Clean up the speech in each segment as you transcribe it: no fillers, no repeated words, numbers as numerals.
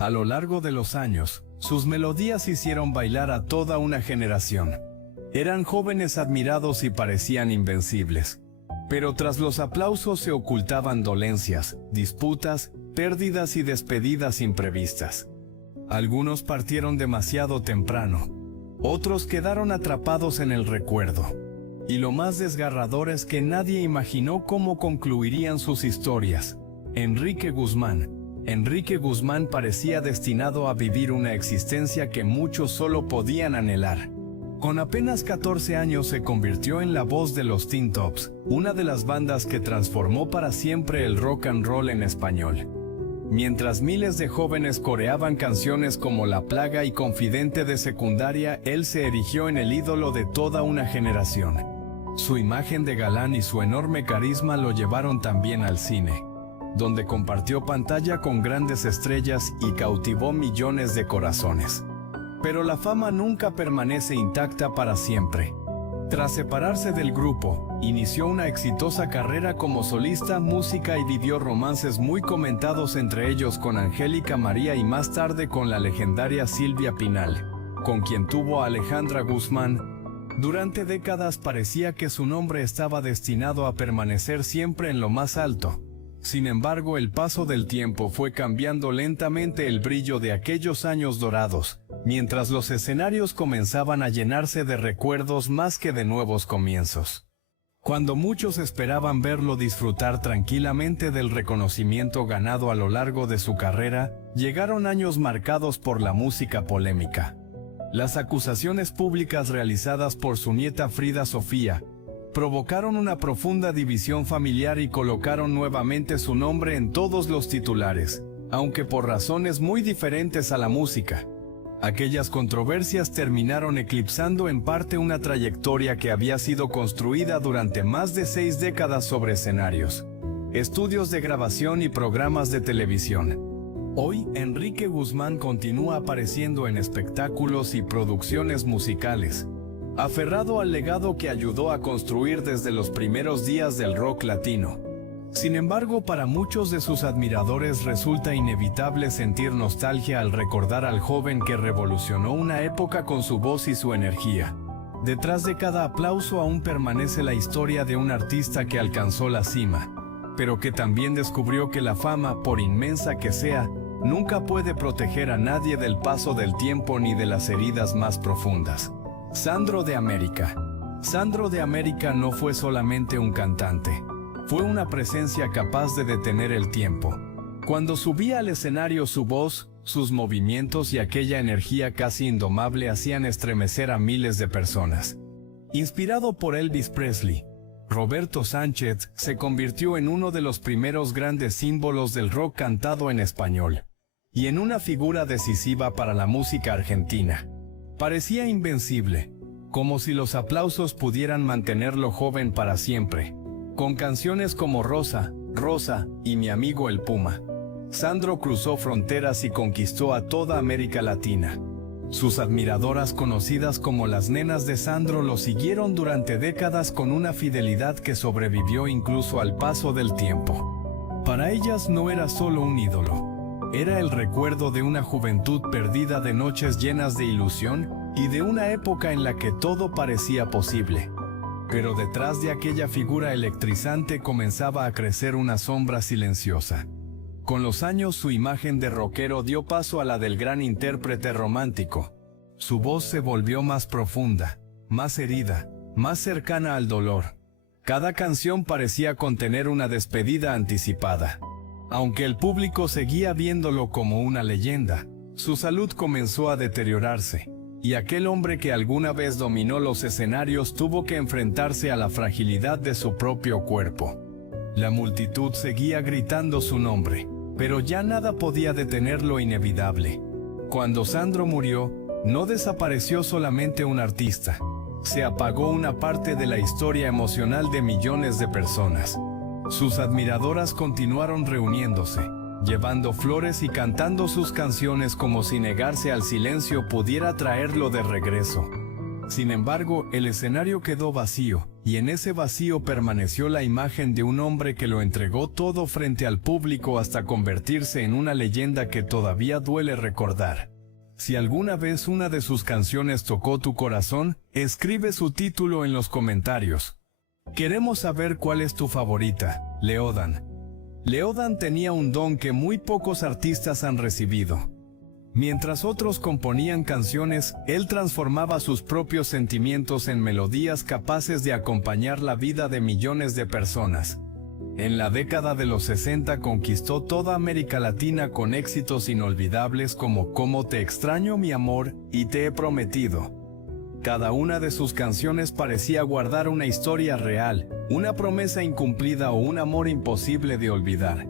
A lo largo de los años, sus melodías hicieron bailar a toda una generación. Eran jóvenes admirados y parecían invencibles. Pero tras los aplausos se ocultaban dolencias, disputas, pérdidas y despedidas imprevistas. Algunos partieron demasiado temprano. Otros quedaron atrapados en el recuerdo. Y lo más desgarrador es que nadie imaginó cómo concluirían sus historias. Enrique Guzmán. Enrique Guzmán parecía destinado a vivir una existencia que muchos solo podían anhelar. Con apenas 14 años se convirtió en la voz de los Teen Tops, una de las bandas que transformó para siempre el rock and roll en español. Mientras miles de jóvenes coreaban canciones como La Plaga y Confidente de secundaria, él se erigió en el ídolo de toda una generación. Su imagen de galán y su enorme carisma lo llevaron también al cine, donde compartió pantalla con grandes estrellas y cautivó millones de corazones. Pero la fama nunca permanece intacta para siempre. Tras separarse del grupo, inició una exitosa carrera como solista, música y vivió romances muy comentados, entre ellos con Angélica María y más tarde con la legendaria Silvia Pinal, con quien tuvo a Alejandra Guzmán. Durante décadas parecía que su nombre estaba destinado a permanecer siempre en lo más alto. Sin embargo, el paso del tiempo fue cambiando lentamente el brillo de aquellos años dorados, mientras los escenarios comenzaban a llenarse de recuerdos más que de nuevos comienzos. Cuando muchos esperaban verlo disfrutar tranquilamente del reconocimiento ganado a lo largo de su carrera, llegaron años marcados por la música polémica. Las acusaciones públicas realizadas por su nieta Frida Sofía provocaron una profunda división familiar y colocaron nuevamente su nombre en todos los titulares, aunque por razones muy diferentes a la música. Aquellas controversias terminaron eclipsando en parte una trayectoria que había sido construida durante más de 6 décadas sobre escenarios, estudios de grabación y programas de televisión. Hoy, Enrique Guzmán continúa apareciendo en espectáculos y producciones musicales, aferrado al legado que ayudó a construir desde los primeros días del rock latino. Sin embargo, para muchos de sus admiradores resulta inevitable sentir nostalgia al recordar al joven que revolucionó una época con su voz y su energía. Detrás de cada aplauso aún permanece la historia de un artista que alcanzó la cima, pero que también descubrió que la fama, por inmensa que sea, nunca puede proteger a nadie del paso del tiempo ni de las heridas más profundas. Sandro de América. Sandro de América no fue solamente un cantante. Fue una presencia capaz de detener el tiempo. Cuando subía al escenario, su voz, sus movimientos y aquella energía casi indomable hacían estremecer a miles de personas. Inspirado por Elvis Presley, Roberto Sánchez se convirtió en uno de los primeros grandes símbolos del rock cantado en español, y en una figura decisiva para la música argentina. Parecía invencible, como si los aplausos pudieran mantenerlo joven para siempre. Con canciones como Rosa, Rosa y Mi amigo el Puma, Sandro cruzó fronteras y conquistó a toda América Latina. Sus admiradoras, conocidas como las nenas de Sandro, lo siguieron durante décadas con una fidelidad que sobrevivió incluso al paso del tiempo. Para ellas no era solo un ídolo. Era el recuerdo de una juventud perdida, de noches llenas de ilusión y de una época en la que todo parecía posible. Pero detrás de aquella figura electrizante comenzaba a crecer una sombra silenciosa. Con los años su imagen de rockero dio paso a la del gran intérprete romántico. Su voz se volvió más profunda, más herida, más cercana al dolor. Cada canción parecía contener una despedida anticipada. Aunque el público seguía viéndolo como una leyenda, su salud comenzó a deteriorarse, y aquel hombre que alguna vez dominó los escenarios tuvo que enfrentarse a la fragilidad de su propio cuerpo. La multitud seguía gritando su nombre, pero ya nada podía detener lo inevitable. Cuando Sandro murió, no desapareció solamente un artista, se apagó una parte de la historia emocional de millones de personas. Sus admiradoras continuaron reuniéndose, llevando flores y cantando sus canciones como si negarse al silencio pudiera traerlo de regreso. Sin embargo, el escenario quedó vacío, y en ese vacío permaneció la imagen de un hombre que lo entregó todo frente al público hasta convertirse en una leyenda que todavía duele recordar. Si alguna vez una de sus canciones tocó tu corazón, escribe su título en los comentarios. Queremos saber cuál es tu favorita, Leodan. Leodan tenía un don que muy pocos artistas han recibido. Mientras otros componían canciones, él transformaba sus propios sentimientos en melodías capaces de acompañar la vida de millones de personas. En la década de los 60 conquistó toda América Latina con éxitos inolvidables como Cómo te extraño mi amor y Te he prometido. Cada una de sus canciones parecía guardar una historia real, una promesa incumplida o un amor imposible de olvidar.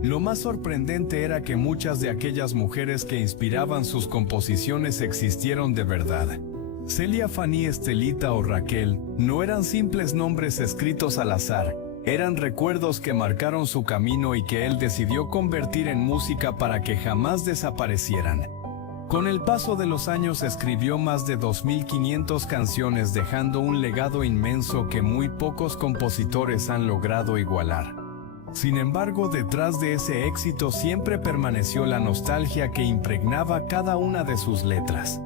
Lo más sorprendente era que muchas de aquellas mujeres que inspiraban sus composiciones existieron de verdad. Celia, Fanny, Estelita o Raquel no eran simples nombres escritos al azar, eran recuerdos que marcaron su camino y que él decidió convertir en música para que jamás desaparecieran. Con el paso de los años escribió más de 2.500 canciones, dejando un legado inmenso que muy pocos compositores han logrado igualar. Sin embargo, detrás de ese éxito siempre permaneció la nostalgia que impregnaba cada una de sus letras.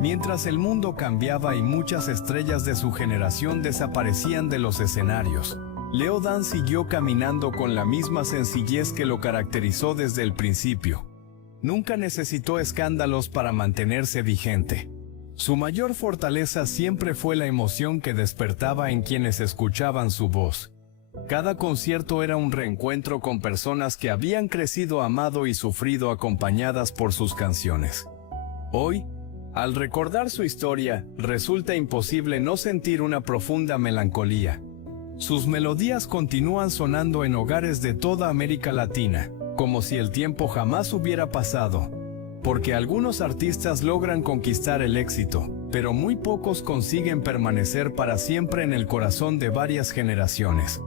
Mientras el mundo cambiaba y muchas estrellas de su generación desaparecían de los escenarios, Leodan siguió caminando con la misma sencillez que lo caracterizó desde el principio. Nunca necesitó escándalos para mantenerse vigente. Su mayor fortaleza siempre fue la emoción que despertaba en quienes escuchaban su voz. Cada concierto era un reencuentro con personas que habían crecido, amado y sufrido acompañadas por sus canciones. Hoy, al recordar su historia, resulta imposible no sentir una profunda melancolía. Sus melodías continúan sonando en hogares de toda América Latina, como si el tiempo jamás hubiera pasado. Porque algunos artistas logran conquistar el éxito, pero muy pocos consiguen permanecer para siempre en el corazón de varias generaciones.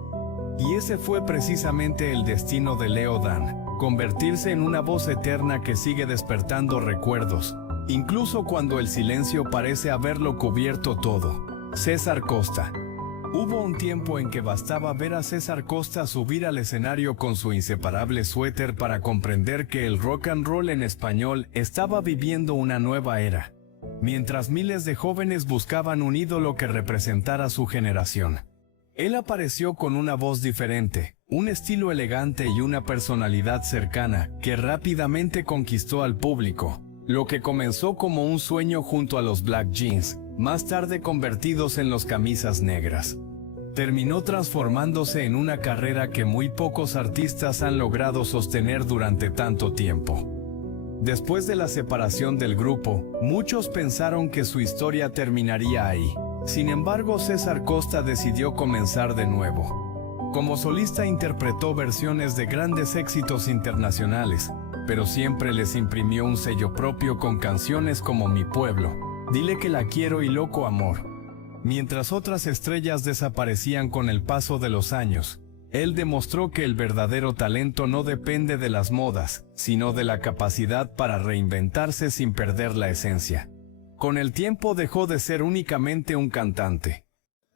Y ese fue precisamente el destino de Leodan, convertirse en una voz eterna que sigue despertando recuerdos, incluso cuando el silencio parece haberlo cubierto todo. César Costa. Hubo un tiempo en que bastaba ver a César Costa subir al escenario con su inseparable suéter para comprender que el rock and roll en español estaba viviendo una nueva era, mientras miles de jóvenes buscaban un ídolo que representara su generación. Él apareció con una voz diferente, un estilo elegante y una personalidad cercana que rápidamente conquistó al público. Lo que comenzó como un sueño junto a los Black Jeans, más tarde convertidos en los Camisas Negras, terminó transformándose en una carrera que muy pocos artistas han logrado sostener durante tanto tiempo. Después de la separación del grupo, muchos pensaron que su historia terminaría ahí. Sin embargo, César Costa decidió comenzar de nuevo. Como solista interpretó versiones de grandes éxitos internacionales, pero siempre les imprimió un sello propio con canciones como Mi Pueblo, Dile que la quiero y Loco Amor. Mientras otras estrellas desaparecían con el paso de los años, él demostró que el verdadero talento no depende de las modas, sino de la capacidad para reinventarse sin perder la esencia. Con el tiempo dejó de ser únicamente un cantante.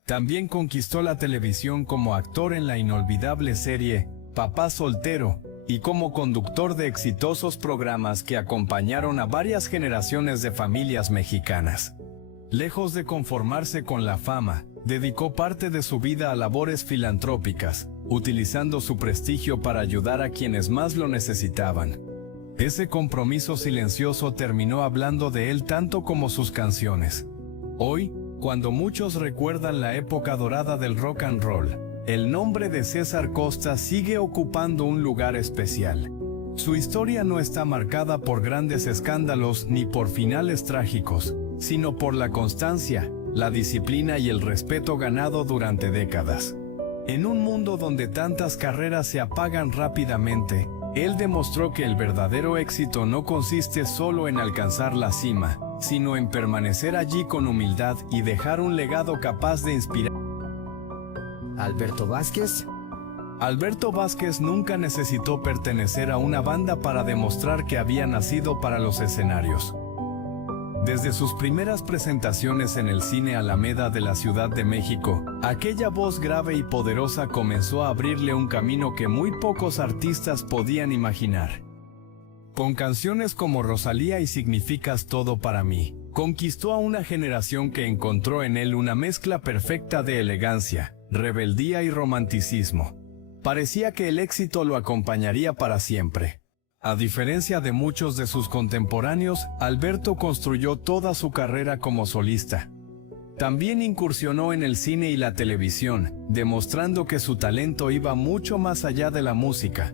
También conquistó la televisión como actor en la inolvidable serie Papá Soltero y como conductor de exitosos programas que acompañaron a varias generaciones de familias mexicanas. Lejos de conformarse con la fama, dedicó parte de su vida a labores filantrópicas, utilizando su prestigio para ayudar a quienes más lo necesitaban. Ese compromiso silencioso terminó hablando de él tanto como sus canciones. Hoy, cuando muchos recuerdan la época dorada del rock and roll, el nombre de César Costa sigue ocupando un lugar especial. Su historia no está marcada por grandes escándalos ni por finales trágicos, sino por la constancia, la disciplina y el respeto ganado durante décadas. En un mundo donde tantas carreras se apagan rápidamente, él demostró que el verdadero éxito no consiste solo en alcanzar la cima, sino en permanecer allí con humildad y dejar un legado capaz de inspirar. Alberto Vázquez. Alberto Vázquez nunca necesitó pertenecer a una banda para demostrar que había nacido para los escenarios. Desde sus primeras presentaciones en el Cine Alameda de la Ciudad de México, aquella voz grave y poderosa comenzó a abrirle un camino que muy pocos artistas podían imaginar. Con canciones como Rosalía y Significas Todo para mí, conquistó a una generación que encontró en él una mezcla perfecta de elegancia, rebeldía y romanticismo. Parecía que el éxito lo acompañaría para siempre. A diferencia de muchos de sus contemporáneos, Alberto construyó toda su carrera como solista. También incursionó en el cine y la televisión, demostrando que su talento iba mucho más allá de la música.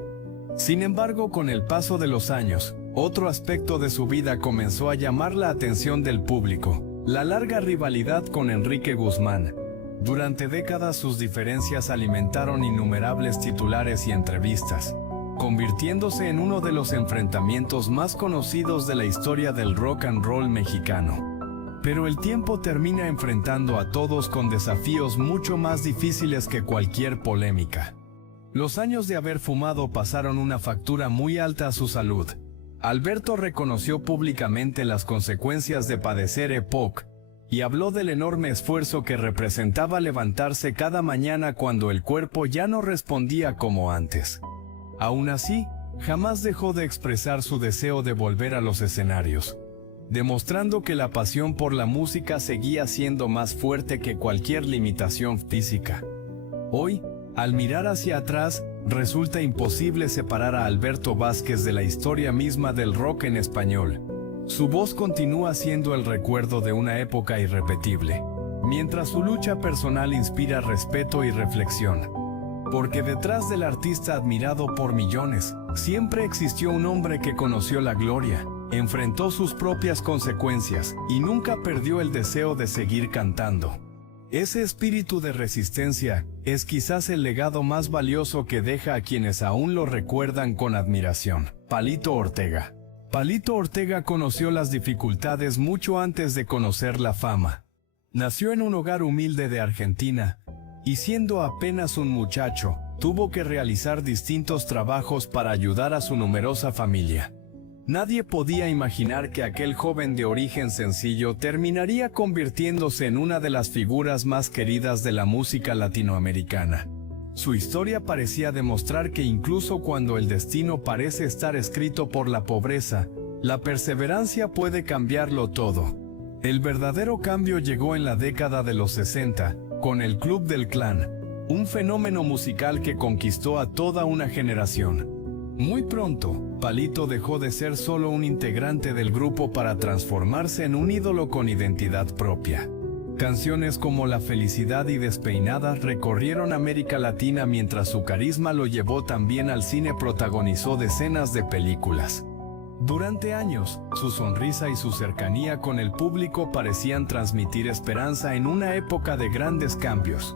Sin embargo, con el paso de los años, otro aspecto de su vida comenzó a llamar la atención del público: la larga rivalidad con Enrique Guzmán. Durante décadas sus diferencias alimentaron innumerables titulares y entrevistas, convirtiéndose en uno de los enfrentamientos más conocidos de la historia del rock and roll mexicano. Pero el tiempo termina enfrentando a todos con desafíos mucho más difíciles que cualquier polémica. Los años de haber fumado pasaron una factura muy alta a su salud. Alberto reconoció públicamente las consecuencias de padecer EPOC y habló del enorme esfuerzo que representaba levantarse cada mañana cuando el cuerpo ya no respondía como antes. Aún así, jamás dejó de expresar su deseo de volver a los escenarios, demostrando que la pasión por la música seguía siendo más fuerte que cualquier limitación física. Hoy, al mirar hacia atrás, resulta imposible separar a Alberto Vázquez de la historia misma del rock en español. Su voz continúa siendo el recuerdo de una época irrepetible, mientras su lucha personal inspira respeto y reflexión. Porque detrás del artista admirado por millones, siempre existió un hombre que conoció la gloria, enfrentó sus propias consecuencias y nunca perdió el deseo de seguir cantando. Ese espíritu de resistencia es quizás el legado más valioso que deja a quienes aún lo recuerdan con admiración. Palito Ortega. Palito Ortega conoció las dificultades mucho antes de conocer la fama. Nació en un hogar humilde de Argentina, y siendo apenas un muchacho, tuvo que realizar distintos trabajos para ayudar a su numerosa familia. Nadie podía imaginar que aquel joven de origen sencillo terminaría convirtiéndose en una de las figuras más queridas de la música latinoamericana. Su historia parecía demostrar que incluso cuando el destino parece estar escrito por la pobreza, la perseverancia puede cambiarlo todo. El verdadero cambio llegó en la década de los 60, con el Club del Clan, un fenómeno musical que conquistó a toda una generación. Muy pronto, Palito dejó de ser solo un integrante del grupo para transformarse en un ídolo con identidad propia. Canciones como La Felicidad y Despeinada recorrieron América Latina, mientras su carisma lo llevó también al cine. Protagonizó decenas de películas. Durante años, su sonrisa y su cercanía con el público parecían transmitir esperanza en una época de grandes cambios.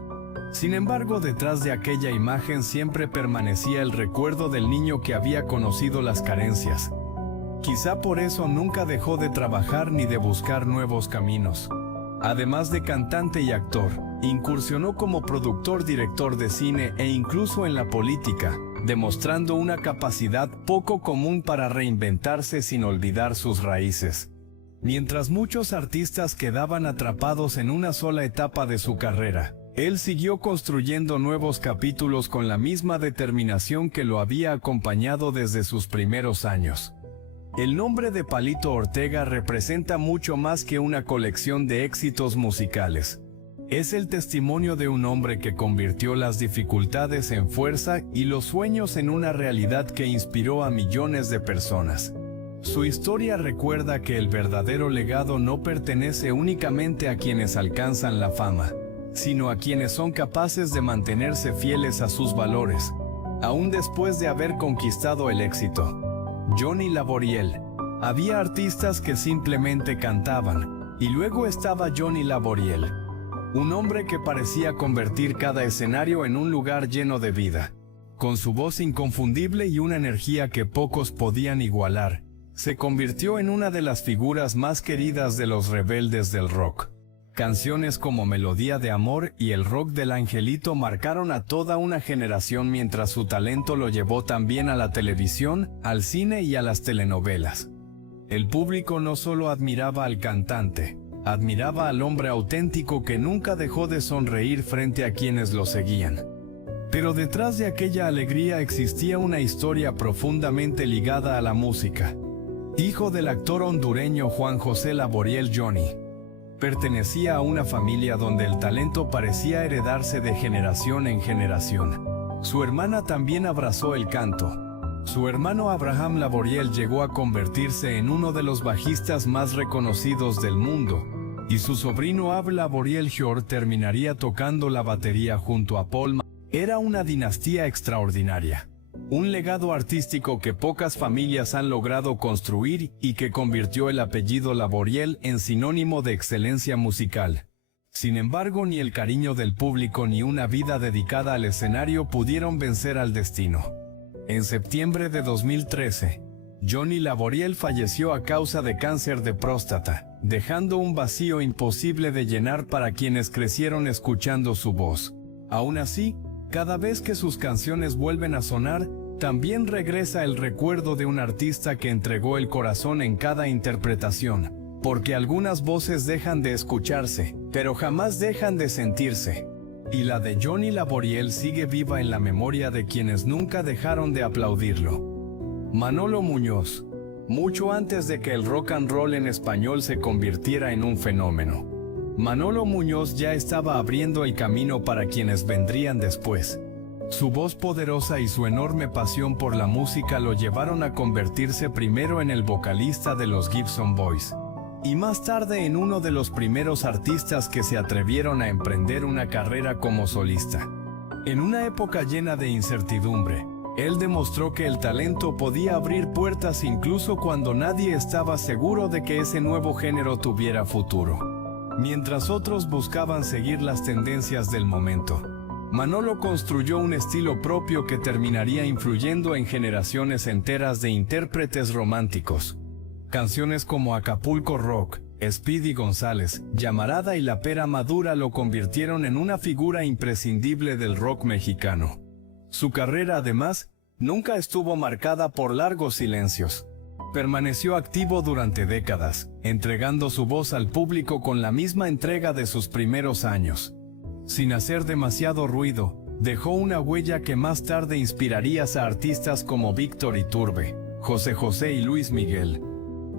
Sin embargo, detrás de aquella imagen siempre permanecía el recuerdo del niño que había conocido las carencias. Quizá por eso nunca dejó de trabajar ni de buscar nuevos caminos. Además de cantante y actor, incursionó como productor, director de cine e incluso en la política, demostrando una capacidad poco común para reinventarse sin olvidar sus raíces. Mientras muchos artistas quedaban atrapados en una sola etapa de su carrera, él siguió construyendo nuevos capítulos con la misma determinación que lo había acompañado desde sus primeros años. El nombre de Palito Ortega representa mucho más que una colección de éxitos musicales. Es el testimonio de un hombre que convirtió las dificultades en fuerza y los sueños en una realidad que inspiró a millones de personas. Su historia recuerda que el verdadero legado no pertenece únicamente a quienes alcanzan la fama, sino a quienes son capaces de mantenerse fieles a sus valores, aún después de haber conquistado el éxito. Johnny Laboriel. Había artistas que simplemente cantaban, y luego estaba Johnny Laboriel, un hombre que parecía convertir cada escenario en un lugar lleno de vida. Con su voz inconfundible y una energía que pocos podían igualar, se convirtió en una de las figuras más queridas de los rebeldes del rock. Canciones como Melodía de Amor y El Rock del Angelito marcaron a toda una generación, mientras su talento lo llevó también a la televisión, al cine y a las telenovelas. El público no solo admiraba al cantante, admiraba al hombre auténtico que nunca dejó de sonreír frente a quienes lo seguían. Pero detrás de aquella alegría existía una historia profundamente ligada a la música. Hijo del actor hondureño Juan José Laboriel Johnny, pertenecía a una familia donde el talento parecía heredarse de generación en generación. Su hermana también abrazó el canto. Su hermano Abraham Laboriel llegó a convertirse en uno de los bajistas más reconocidos del mundo, y su sobrino Ab Laboriel Jr. terminaría tocando la batería junto a Paul McCartney. Era una dinastía extraordinaria, un legado artístico que pocas familias han logrado construir y que convirtió el apellido Laboriel en sinónimo de excelencia musical. Sin embargo, ni el cariño del público ni una vida dedicada al escenario pudieron vencer al destino. En septiembre de 2013, Johnny Laboriel falleció a causa de cáncer de próstata, dejando un vacío imposible de llenar para quienes crecieron escuchando su voz. Aún así, cada vez que sus canciones vuelven a sonar, también regresa el recuerdo de un artista que entregó el corazón en cada interpretación, porque algunas voces dejan de escucharse, pero jamás dejan de sentirse. Y la de Johnny Laboriel sigue viva en la memoria de quienes nunca dejaron de aplaudirlo. Manolo Muñoz, mucho antes de que el rock and roll en español se convirtiera en un fenómeno, Manolo Muñoz ya estaba abriendo el camino para quienes vendrían después. Su voz poderosa y su enorme pasión por la música lo llevaron a convertirse primero en el vocalista de los Gibson Boys, y más tarde en uno de los primeros artistas que se atrevieron a emprender una carrera como solista. En una época llena de incertidumbre, él demostró que el talento podía abrir puertas incluso cuando nadie estaba seguro de que ese nuevo género tuviera futuro. Mientras otros buscaban seguir las tendencias del momento, Manolo construyó un estilo propio que terminaría influyendo en generaciones enteras de intérpretes románticos. Canciones como Acapulco Rock, Speedy González, Llamarada y La Pera Madura lo convirtieron en una figura imprescindible del rock mexicano. Su carrera, además, nunca estuvo marcada por largos silencios. Permaneció activo durante décadas, entregando su voz al público con la misma entrega de sus primeros años. Sin hacer demasiado ruido, dejó una huella que más tarde inspiraría a artistas como Víctor Iturbe, José José y Luis Miguel.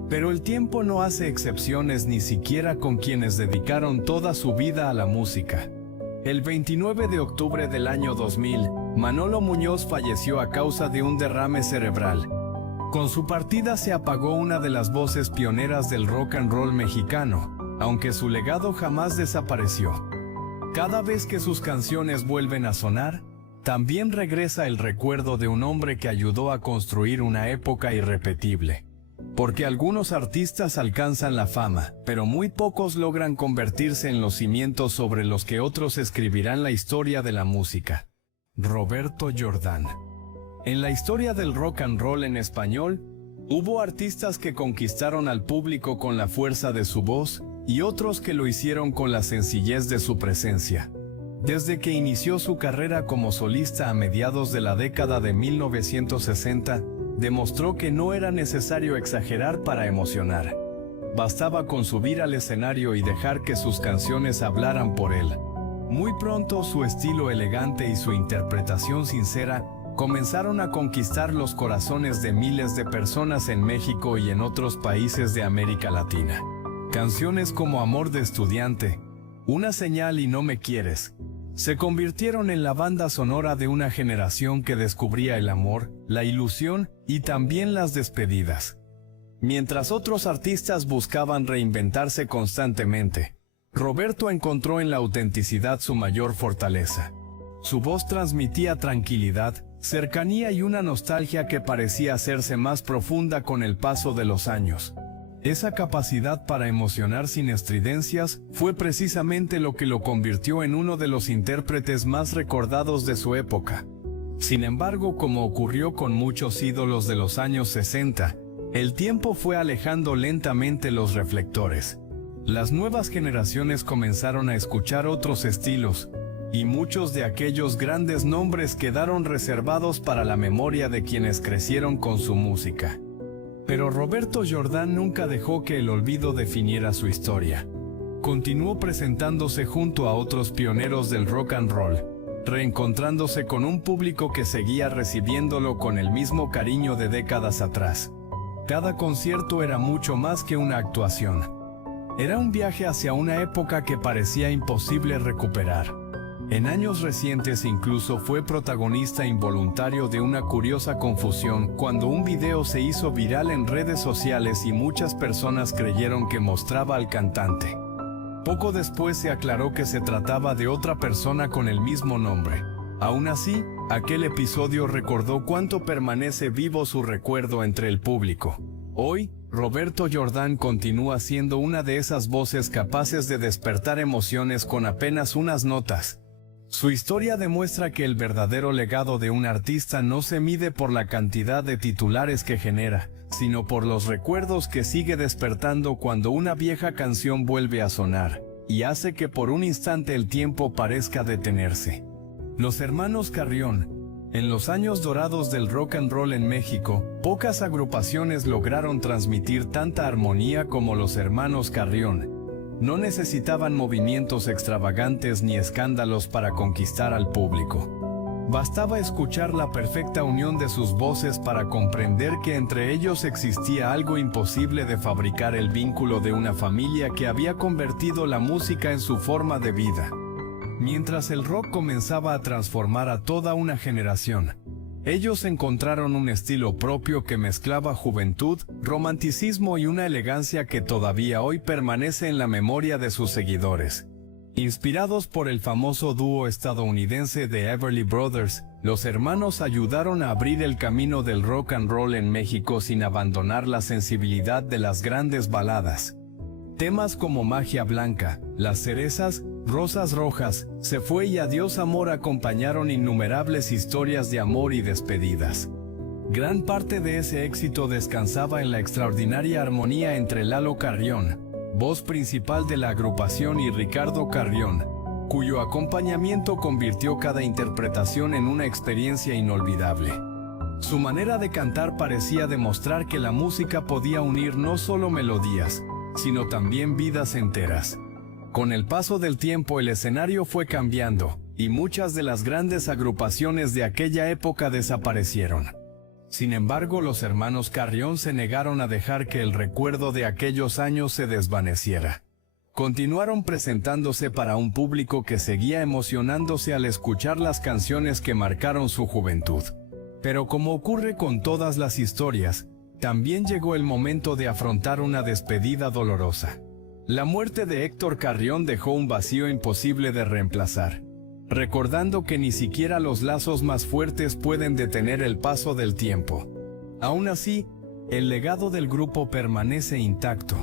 Pero el tiempo no hace excepciones ni siquiera con quienes dedicaron toda su vida a la música. El 29 de octubre del año 2000, Manolo Muñoz falleció a causa de un derrame cerebral. Con su partida se apagó una de las voces pioneras del rock and roll mexicano, aunque su legado jamás desapareció. Cada vez que sus canciones vuelven a sonar, también regresa el recuerdo de un hombre que ayudó a construir una época irrepetible. Porque algunos artistas alcanzan la fama, pero muy pocos logran convertirse en los cimientos sobre los que otros escribirán la historia de la música. Roberto Jordán. En la historia del rock and roll en español, hubo artistas que conquistaron al público con la fuerza de su voz, y otros que lo hicieron con la sencillez de su presencia. Desde que inició su carrera como solista a mediados de la década de 1960, demostró que no era necesario exagerar para emocionar. Bastaba con subir al escenario y dejar que sus canciones hablaran por él. Muy pronto su estilo elegante y su interpretación sincera comenzaron a conquistar los corazones de miles de personas en México y en otros países de América Latina. Canciones como Amor de Estudiante, Una Señal y No Me Quieres, se convirtieron en la banda sonora de una generación que descubría el amor, la ilusión y también las despedidas. Mientras otros artistas buscaban reinventarse constantemente, Roberto encontró en la autenticidad su mayor fortaleza. Su voz transmitía tranquilidad, cercanía y una nostalgia que parecía hacerse más profunda con el paso de los años. Esa capacidad para emocionar sin estridencias fue precisamente lo que lo convirtió en uno de los intérpretes más recordados de su época. Sin embargo, como ocurrió con muchos ídolos de los años 60, el tiempo fue alejando lentamente los reflectores. Las nuevas generaciones comenzaron a escuchar otros estilos, y muchos de aquellos grandes nombres quedaron reservados para la memoria de quienes crecieron con su música. Pero Roberto Jordán nunca dejó que el olvido definiera su historia. Continuó presentándose junto a otros pioneros del rock and roll, reencontrándose con un público que seguía recibiéndolo con el mismo cariño de décadas atrás. Cada concierto era mucho más que una actuación. Era un viaje hacia una época que parecía imposible recuperar. En años recientes incluso fue protagonista involuntario de una curiosa confusión cuando un video se hizo viral en redes sociales y muchas personas creyeron que mostraba al cantante. Poco después se aclaró que se trataba de otra persona con el mismo nombre. Aún así, aquel episodio recordó cuánto permanece vivo su recuerdo entre el público. Hoy, Roberto Jordán continúa siendo una de esas voces capaces de despertar emociones con apenas unas notas. Su historia demuestra que el verdadero legado de un artista no se mide por la cantidad de titulares que genera, sino por los recuerdos que sigue despertando cuando una vieja canción vuelve a sonar, y hace que por un instante el tiempo parezca detenerse. Los hermanos Carrión. En los años dorados del rock and roll en México, pocas agrupaciones lograron transmitir tanta armonía como los hermanos Carrión. No necesitaban movimientos extravagantes ni escándalos para conquistar al público. Bastaba escuchar la perfecta unión de sus voces para comprender que entre ellos existía algo imposible de fabricar: el vínculo de una familia que había convertido la música en su forma de vida. Mientras el rock comenzaba a transformar a toda una generación, ellos encontraron un estilo propio que mezclaba juventud, romanticismo y una elegancia que todavía hoy permanece en la memoria de sus seguidores. Inspirados por el famoso dúo estadounidense de Everly Brothers, los hermanos ayudaron a abrir el camino del rock and roll en México sin abandonar la sensibilidad de las grandes baladas. Temas como Magia Blanca, Las Cerezas, Rosas Rojas, Se Fue y Adiós Amor acompañaron innumerables historias de amor y despedidas. Gran parte de ese éxito descansaba en la extraordinaria armonía entre Lalo Carrión, voz principal de la agrupación, y Ricardo Carrión, cuyo acompañamiento convirtió cada interpretación en una experiencia inolvidable. Su manera de cantar parecía demostrar que la música podía unir no solo melodías, sino también vidas enteras. Con el paso del tiempo el escenario fue cambiando, y muchas de las grandes agrupaciones de aquella época desaparecieron. Sin embargo, los hermanos Carrión se negaron a dejar que el recuerdo de aquellos años se desvaneciera. Continuaron presentándose para un público que seguía emocionándose al escuchar las canciones que marcaron su juventud. Pero como ocurre con todas las historias, también llegó el momento de afrontar una despedida dolorosa. La muerte de Héctor Carrión dejó un vacío imposible de reemplazar, recordando que ni siquiera los lazos más fuertes pueden detener el paso del tiempo. Aún así, el legado del grupo permanece intacto.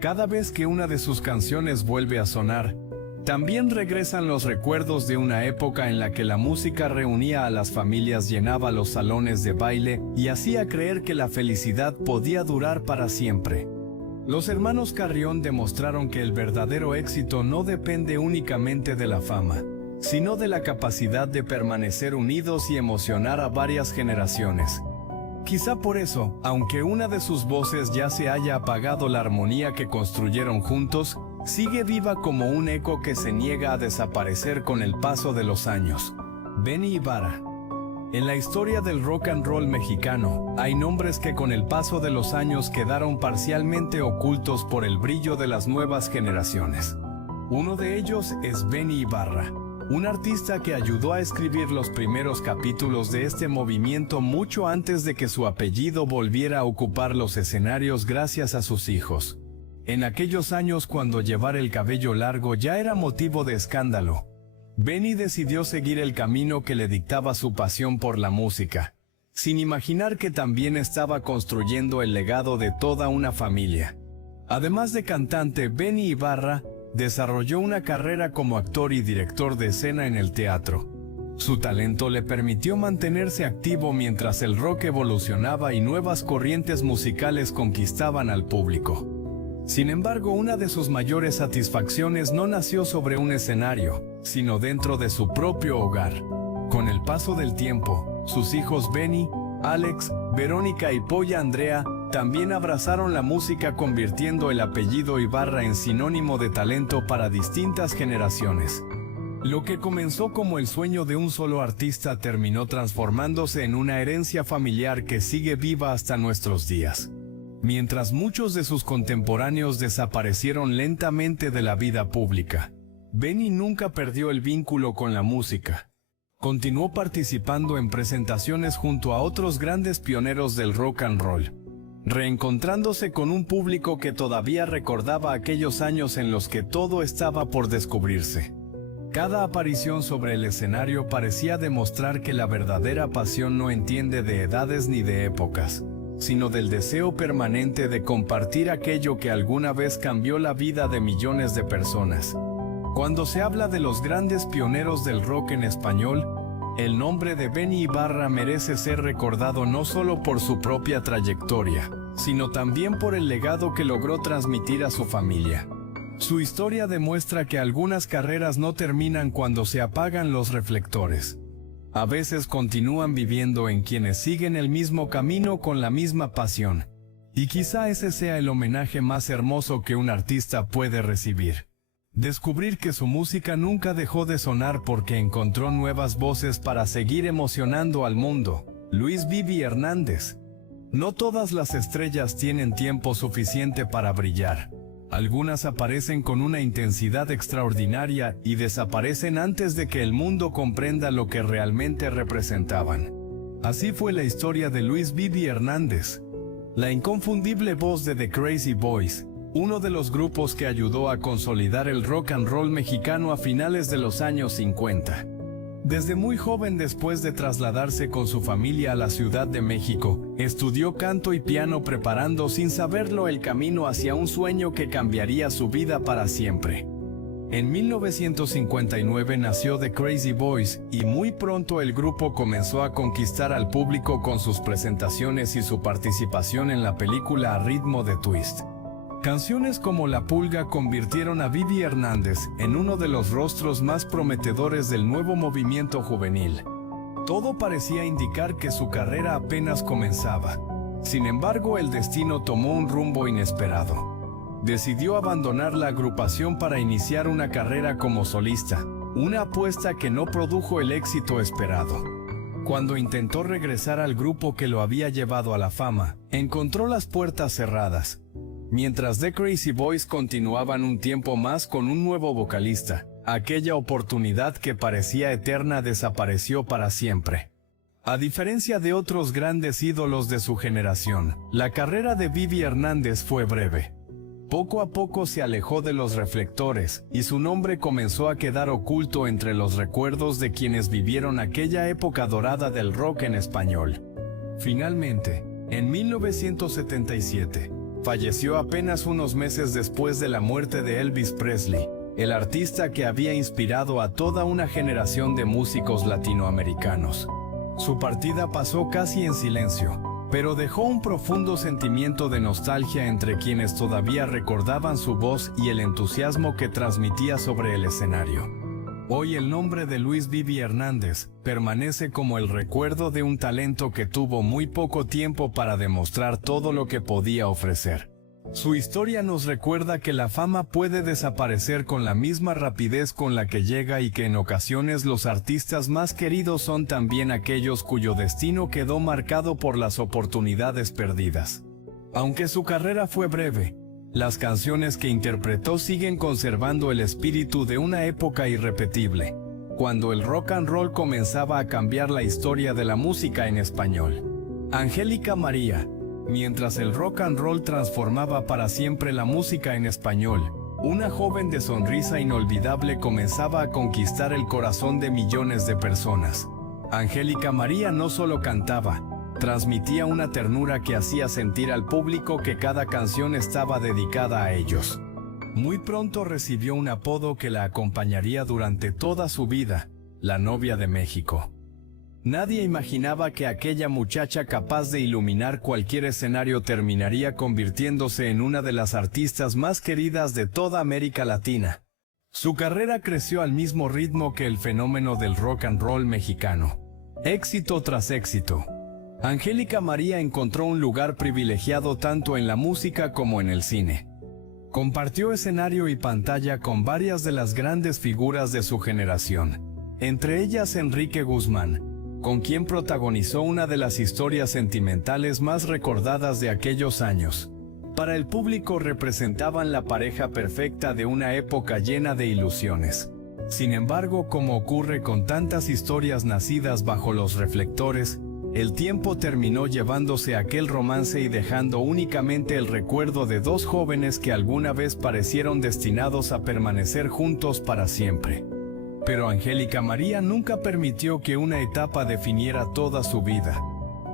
Cada vez que una de sus canciones vuelve a sonar, también regresan los recuerdos de una época en la que la música reunía a las familias, llenaba los salones de baile y hacía creer que la felicidad podía durar para siempre. Los hermanos Carrión demostraron que el verdadero éxito no depende únicamente de la fama, sino de la capacidad de permanecer unidos y emocionar a varias generaciones. Quizá por eso, aunque una de sus voces ya se haya apagado, la armonía que construyeron juntos sigue viva como un eco que se niega a desaparecer con el paso de los años. Benny Ibarra. En la historia del rock and roll mexicano, hay nombres que con el paso de los años quedaron parcialmente ocultos por el brillo de las nuevas generaciones. Uno de ellos es Benny Ibarra, un artista que ayudó a escribir los primeros capítulos de este movimiento mucho antes de que su apellido volviera a ocupar los escenarios gracias a sus hijos. En aquellos años, cuando llevar el cabello largo ya era motivo de escándalo, Benny decidió seguir el camino que le dictaba su pasión por la música, sin imaginar que también estaba construyendo el legado de toda una familia. Además de cantante, Benny Ibarra desarrolló una carrera como actor y director de escena en el teatro. Su talento le permitió mantenerse activo mientras el rock evolucionaba y nuevas corrientes musicales conquistaban al público. Sin embargo, una de sus mayores satisfacciones no nació sobre un escenario, sino dentro de su propio hogar. Con el paso del tiempo, sus hijos Benny, Alex, Verónica y Polla Andrea también abrazaron la música, convirtiendo el apellido Ibarra en sinónimo de talento para distintas generaciones. Lo que comenzó como el sueño de un solo artista terminó transformándose en una herencia familiar que sigue viva hasta nuestros días. Mientras muchos de sus contemporáneos desaparecieron lentamente de la vida pública, Benny nunca perdió el vínculo con la música. Continuó participando en presentaciones junto a otros grandes pioneros del rock and roll, reencontrándose con un público que todavía recordaba aquellos años en los que todo estaba por descubrirse. Cada aparición sobre el escenario parecía demostrar que la verdadera pasión no entiende de edades ni de épocas, sino del deseo permanente de compartir aquello que alguna vez cambió la vida de millones de personas. Cuando se habla de los grandes pioneros del rock en español, el nombre de Benny Ibarra merece ser recordado no solo por su propia trayectoria, sino también por el legado que logró transmitir a su familia. Su historia demuestra que algunas carreras no terminan cuando se apagan los reflectores. A veces continúan viviendo en quienes siguen el mismo camino con la misma pasión. Y quizá ese sea el homenaje más hermoso que un artista puede recibir. Descubrir que su música nunca dejó de sonar porque encontró nuevas voces para seguir emocionando al mundo. Luis Vivi Hernández. No todas las estrellas tienen tiempo suficiente para brillar. Algunas aparecen con una intensidad extraordinaria y desaparecen antes de que el mundo comprenda lo que realmente representaban. Así fue la historia de Luis Vivi Hernández, la inconfundible voz de The Crazy Boys, uno de los grupos que ayudó a consolidar el rock and roll mexicano a finales de los años 50. Desde muy joven, después de trasladarse con su familia a la Ciudad de México, estudió canto y piano, preparando sin saberlo el camino hacia un sueño que cambiaría su vida para siempre. En 1959 nació The Crazy Boys y muy pronto el grupo comenzó a conquistar al público con sus presentaciones y su participación en la película A Ritmo de Twist. Canciones como La Pulga convirtieron a Vivi Hernández en uno de los rostros más prometedores del nuevo movimiento juvenil. Todo parecía indicar que su carrera apenas comenzaba. Sin embargo, el destino tomó un rumbo inesperado. Decidió abandonar la agrupación para iniciar una carrera como solista, una apuesta que no produjo el éxito esperado. Cuando intentó regresar al grupo que lo había llevado a la fama, encontró las puertas cerradas. Mientras The Crazy Boys continuaban un tiempo más con un nuevo vocalista, aquella oportunidad que parecía eterna desapareció para siempre. A diferencia de otros grandes ídolos de su generación, la carrera de Vivi Hernández fue breve. Poco a poco se alejó de los reflectores, y su nombre comenzó a quedar oculto entre los recuerdos de quienes vivieron aquella época dorada del rock en español. Finalmente, en 1977, falleció apenas unos meses después de la muerte de Elvis Presley, el artista que había inspirado a toda una generación de músicos latinoamericanos. Su partida pasó casi en silencio, pero dejó un profundo sentimiento de nostalgia entre quienes todavía recordaban su voz y el entusiasmo que transmitía sobre el escenario. Hoy el nombre de Luis Vivi Hernández permanece como el recuerdo de un talento que tuvo muy poco tiempo para demostrar todo lo que podía ofrecer. Su historia nos recuerda que la fama puede desaparecer con la misma rapidez con la que llega y que en ocasiones los artistas más queridos son también aquellos cuyo destino quedó marcado por las oportunidades perdidas. Aunque su carrera fue breve, las canciones que interpretó siguen conservando el espíritu de una época irrepetible, cuando el rock and roll comenzaba a cambiar la historia de la música en español. Angélica María. Mientras el rock and roll transformaba para siempre la música en español, una joven de sonrisa inolvidable comenzaba a conquistar el corazón de millones de personas. Angélica María no solo cantaba, transmitía una ternura que hacía sentir al público que cada canción estaba dedicada a ellos. Muy pronto recibió un apodo que la acompañaría durante toda su vida, la novia de México. Nadie imaginaba que aquella muchacha capaz de iluminar cualquier escenario terminaría convirtiéndose en una de las artistas más queridas de toda América Latina. Su carrera creció al mismo ritmo que el fenómeno del rock and roll mexicano. Éxito tras éxito. Angélica María encontró un lugar privilegiado tanto en la música como en el cine. Compartió escenario y pantalla con varias de las grandes figuras de su generación, entre ellas Enrique Guzmán, con quien protagonizó una de las historias sentimentales más recordadas de aquellos años. Para el público representaban la pareja perfecta de una época llena de ilusiones. Sin embargo, como ocurre con tantas historias nacidas bajo los reflectores, el tiempo terminó llevándose aquel romance y dejando únicamente el recuerdo de dos jóvenes que alguna vez parecieron destinados a permanecer juntos para siempre. Pero Angélica María nunca permitió que una etapa definiera toda su vida.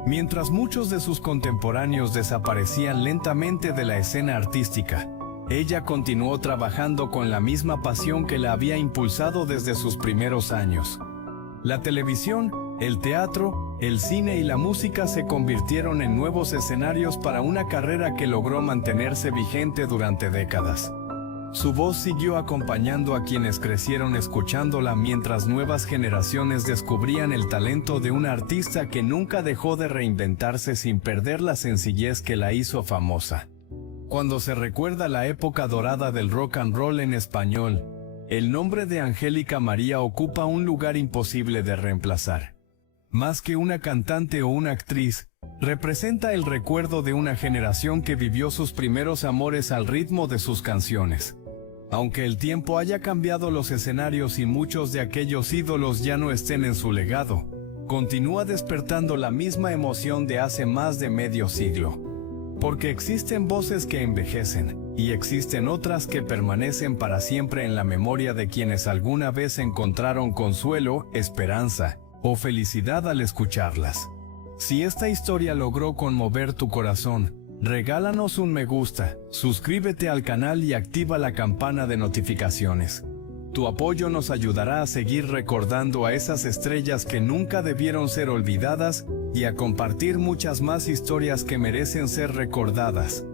Mientras muchos de sus contemporáneos desaparecían lentamente de la escena artística, ella continuó trabajando con la misma pasión que la había impulsado desde sus primeros años. La televisión, el teatro, el cine y la música se convirtieron en nuevos escenarios para una carrera que logró mantenerse vigente durante décadas. Su voz siguió acompañando a quienes crecieron escuchándola mientras nuevas generaciones descubrían el talento de una artista que nunca dejó de reinventarse sin perder la sencillez que la hizo famosa. Cuando se recuerda la época dorada del rock and roll en español, el nombre de Angélica María ocupa un lugar imposible de reemplazar. Más que una cantante o una actriz, representa el recuerdo de una generación que vivió sus primeros amores al ritmo de sus canciones. Aunque el tiempo haya cambiado los escenarios y muchos de aquellos ídolos ya no estén en su legado, continúa despertando la misma emoción de hace más de medio siglo. Porque existen voces que envejecen, y existen otras que permanecen para siempre en la memoria de quienes alguna vez encontraron consuelo, esperanza o felicidad al escucharlas. Si esta historia logró conmover tu corazón, regálanos un me gusta, suscríbete al canal y activa la campana de notificaciones. Tu apoyo nos ayudará a seguir recordando a esas estrellas que nunca debieron ser olvidadas y a compartir muchas más historias que merecen ser recordadas.